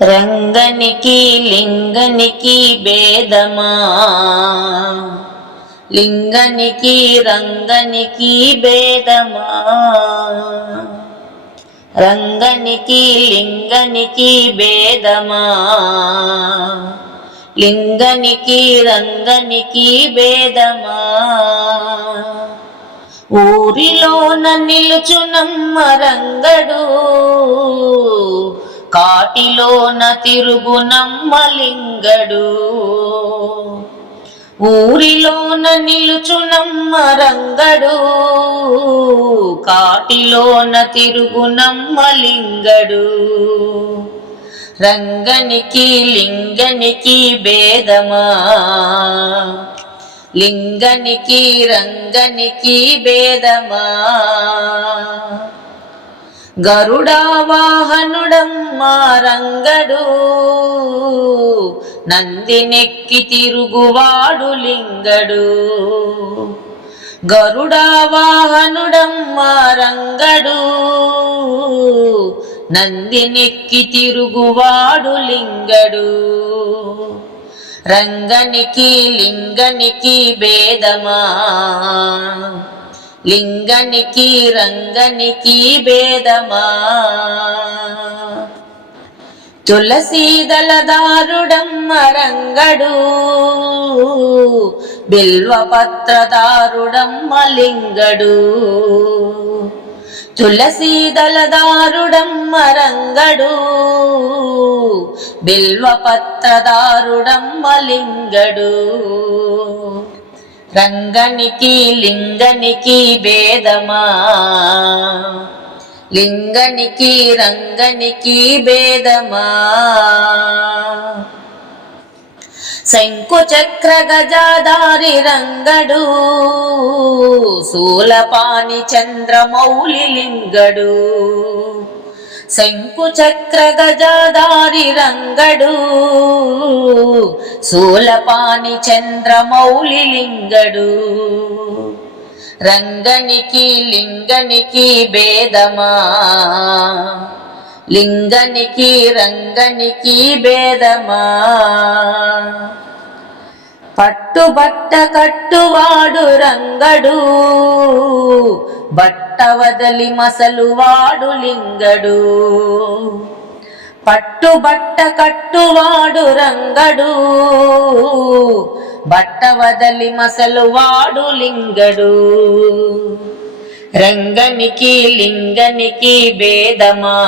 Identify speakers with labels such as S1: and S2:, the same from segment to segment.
S1: రంగనికి లింగనికి భేదమా? లింగనికి రంగనికి భేదమా? రంగనికి లింగనికి భేదమా? లింగనికి రంగనికి భేదమా? ఊరిలోన నిలుచునమ్మ రంగడు కాటిలోన తిరుగు లింగడు ఊరిలోన నిలుచునమ్మ రంగడు కాటిలోన తిరుగు లింగడు రంగనికి లింగనికి భేదమా? లింగనికి రంగనికి భేదమా? గరుడా రంగడు. నందినెక్కి తిరుగువాడు లింగడు. గరుడా రంగడు. నందినెక్కి తిరుగువాడు లింగడు. రంగనికి లింగనికి భేదమా? లింగనికి రంగనికి భేదమా? తులసీదళదారుడమ్మ రంగడు బిల్వపత్రదారుడమ్మ లింగడు. తులసీదళదారుడమ్మ రంగడు బిల్వపత్రదారుడమ్మ లింగడు. రంగనికి లింగనికి భేదమా? లింగనికి రంగనికి భేదమా? శంకు చక్ర గజాదారి రంగడు శూలపాని చంద్రమౌళి లింగడు. శంకు చక్ర గజాదారి రంగడు శూలపాని చంద్రమౌళిలింగడు. రంగనికి లింగనికి భేదమా? లింగనికి రంగనికి భేదమా? పట్టుబట్ట కట్టువాడు రంగడు బట్ట వదలి మసలువాడు లింగడు. పట్టుబట్ట కట్టువాడు రంగడు. బట్ట వదలి మసలువాడు లింగడు. రంగనికి లింగనికి భేదమా?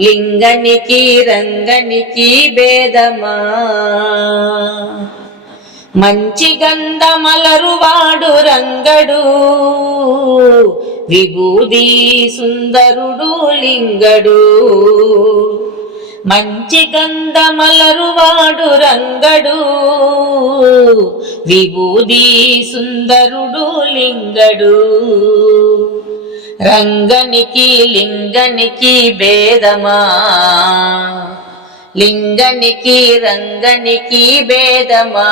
S1: లింగనికి రంగనికి భేదమా? మంచి గంధమలరువాడు రంగడు విభూది సుందరుడు లింగడు. మంచి గంధమలరువాడు రంగడు విభూది సుందరుడు లింగడు. రంగనికి లింగనికి భేదమా? లింగనికి రంగనికి భేదమా?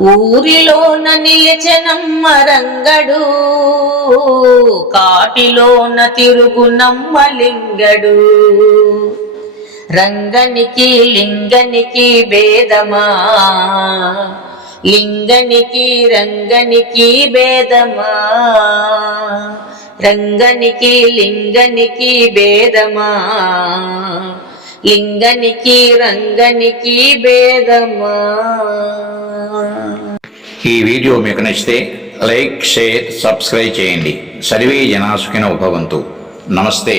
S1: ఊరిలోన నిలిచనమ్మ రంగడు కాటిలోన తిరుగునమ్మ లింగడు. రంగనికి లింగనికి భేదమా? లింగనికి రంగనికి భేదమా? రంగనికి లింగనికి భేదమా? లింగనికి రంగనికి భేదమా?
S2: ఈ వీడియో మీకు నచ్చితే లైక్ షేర్ సబ్స్క్రైబ్ చేయండి. సర్వే జనాసుకిన ఉపవంతు నమస్తే.